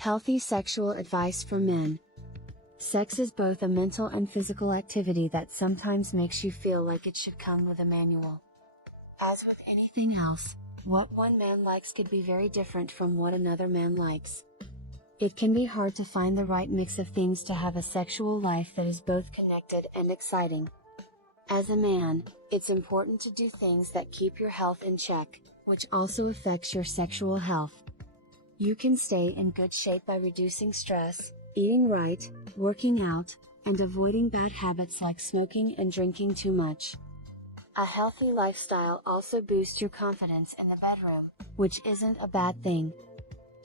Healthy sexual advice for men. Sex is both a mental and physical activity that sometimes makes you feel like it should come with a manual. As with anything else, what one man likes could be very different from what another man likes. It can be hard to find the right mix of things to have a sexual life that is both connected and exciting. As a man, it's important to do things that keep your health in check, which also affects your sexual health. You can stay in good shape by reducing stress, eating right, working out, and avoiding bad habits like smoking and drinking too much. A healthy lifestyle also boosts your confidence in the bedroom, which isn't a bad thing.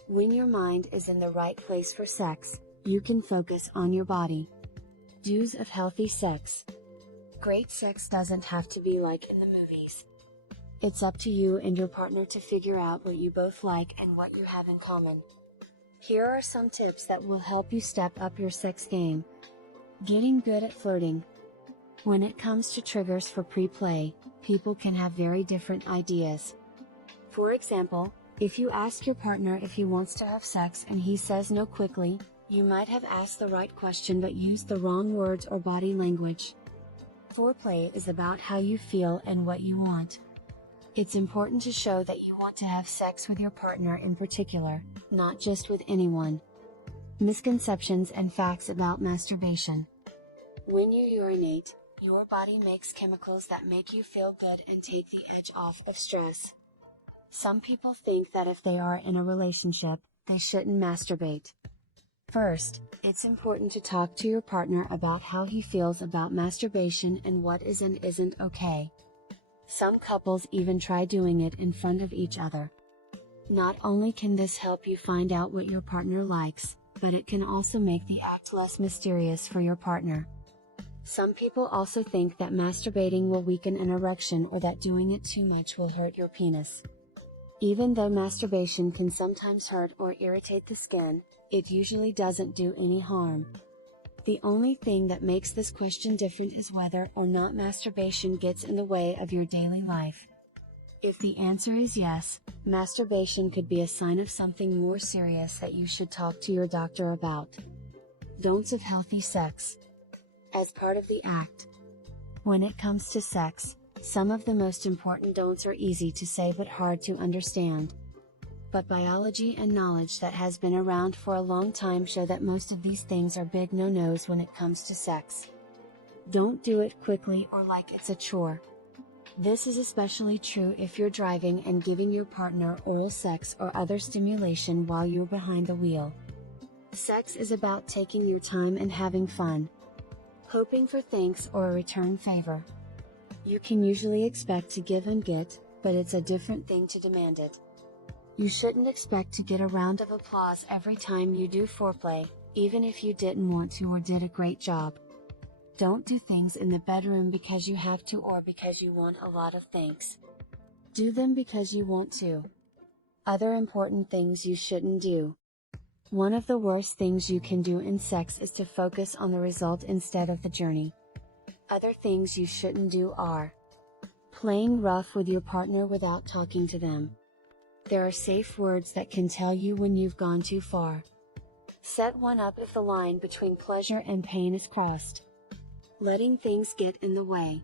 When your mind is in the right place for sex, you can focus on your body. Do's of healthy sex. Great sex doesn't have to be like in the movies. It's up to you and your partner to figure out what you both like and what you have in common. Here are some tips that will help you step up your sex game. Getting good at flirting. When it comes to triggers for pre-play, people can have very different ideas. For example, if you ask your partner if he wants to have sex and he says no quickly, you might have asked the right question but used the wrong words or body language. Foreplay is about how you feel and what you want. It's important to show that you want to have sex with your partner in particular, not just with anyone. Misconceptions and facts about masturbation. When you urinate, your body makes chemicals that make you feel good and take the edge off of stress. Some people think that if they are in a relationship, they shouldn't masturbate. First, it's important to talk to your partner about how he feels about masturbation and what is and isn't okay. Some couples even try doing it in front of each other. Not only can this help you find out what your partner likes, but it can also make the act less mysterious for your partner. Some people also think that masturbating will weaken an erection or that doing it too much will hurt your penis. Even though masturbation can sometimes hurt or irritate the skin, it usually doesn't do any harm. The only thing that makes this question different is whether or not masturbation gets in the way of your daily life. If the answer is yes, masturbation could be a sign of something more serious that you should talk to your doctor about. Don'ts of healthy sex. As part of the act. When it comes to sex, some of the most important don'ts are easy to say but hard to understand. But biology and knowledge that has been around for a long time show that most of these things are big no-nos when it comes to sex. Don't do it quickly or like it's a chore. This is especially true if you're driving and giving your partner oral sex or other stimulation while you're behind the wheel. Sex is about taking your time and having fun. Hoping for thanks or a return favor. You can usually expect to give and get, but it's a different thing to demand it. You shouldn't expect to get a round of applause every time you do foreplay, even if you didn't want to or did a great job. Don't do things in the bedroom because you have to or because you want a lot of thanks. Do them because you want to. Other important things you shouldn't do. One of the worst things you can do in sex is to focus on the result instead of the journey. Other things you shouldn't do are playing rough with your partner without talking to them. There are safe words that can tell you when you've gone too far. Set one up if the line between pleasure and pain is crossed. Letting things get in the way.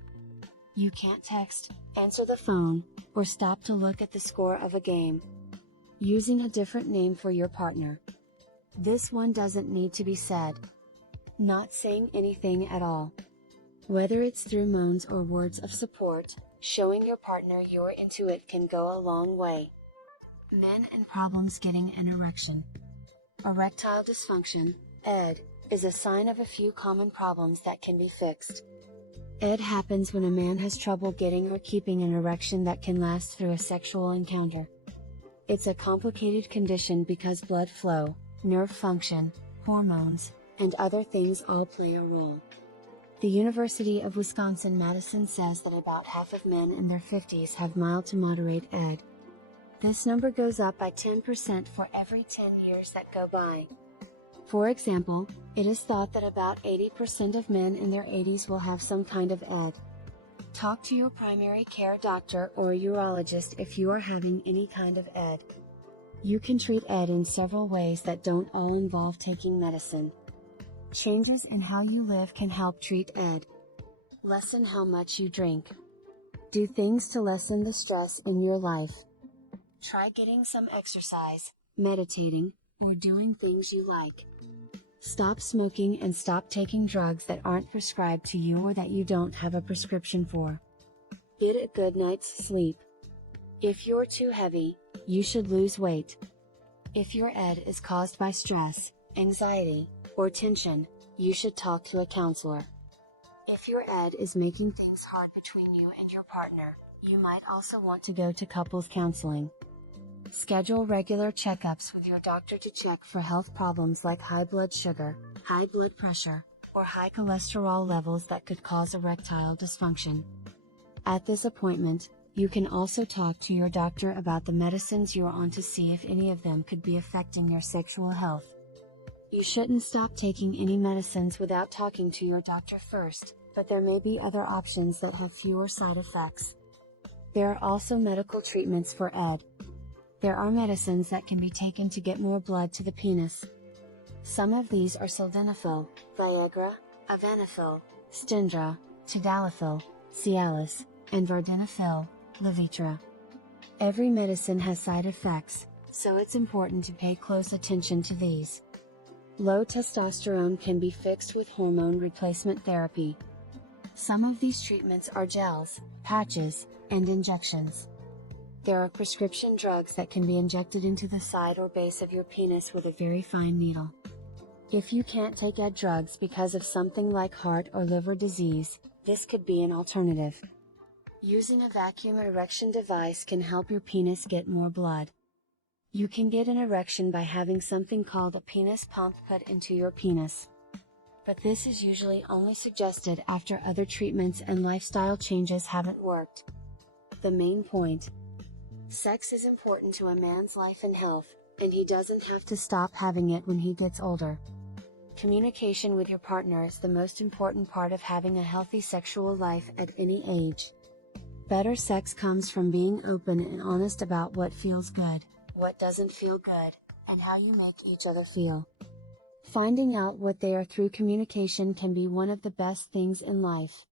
You can't text, answer the phone, or stop to look at the score of a game. Using a different name for your partner. This one doesn't need to be said. Not saying anything at all. Whether it's through moans or words of support, showing your partner you're into it can go a long way. Men and problems getting an erection. Erectile dysfunction, ED, is a sign of a few common problems that can be fixed. ED happens when a man has trouble getting or keeping an erection that can last through a sexual encounter. It's a complicated condition because blood flow, nerve function, hormones, and other things all play a role. The University of Wisconsin-Madison says that about half of men in their 50s have mild to moderate ED. This number goes up by 10% for every 10 years that go by. For example, it is thought that about 80% of men in their 80s will have some kind of ED. Talk to your primary care doctor or urologist if you are having any kind of ED. You can treat ED in several ways that don't all involve taking medicine. Changes in how you live can help treat ED. Lessen how much you drink. Do things to lessen the stress in your life. Try getting some exercise, meditating, or doing things you like. Stop smoking and stop taking drugs that aren't prescribed to you or that you don't have a prescription for. Get a good night's sleep. If you're too heavy, you should lose weight. If your ED is caused by stress, anxiety, or tension, you should talk to a counselor. If your ED is making things hard between you and your partner, you might also want to go to couples counseling. Schedule regular checkups with your doctor to check for health problems like high blood sugar, high blood pressure, or high cholesterol levels that could cause erectile dysfunction. At this appointment, you can also talk to your doctor about the medicines you're on to see if any of them could be affecting your sexual health. You shouldn't stop taking any medicines without talking to your doctor first, but there may be other options that have fewer side effects. There are also medical treatments for ED. There are medicines that can be taken to get more blood to the penis. Some of these are sildenafil, Viagra, Avanafil, Stendra, Tadalafil, Cialis, and Vardenafil, Levitra. Every medicine has side effects, so it's important to pay close attention to these. Low testosterone can be fixed with hormone replacement therapy. Some of these treatments are gels, patches, and injections. There are prescription drugs that can be injected into the side or base of your penis with a very fine needle. If you can't take ED drugs because of something like heart or liver disease, this could be an alternative. Using a vacuum erection device can help your penis get more blood. You can get an erection by having something called a penis pump put into your penis. But this is usually only suggested after other treatments and lifestyle changes haven't worked. The main point: sex is important to a man's life and health, and he doesn't have to stop having it when he gets older. Communication with your partner is the most important part of having a healthy sexual life at any age. Better sex comes from being open and honest about what feels good, what doesn't feel good, and how you make each other feel. Finding out what they are through communication can be one of the best things in life.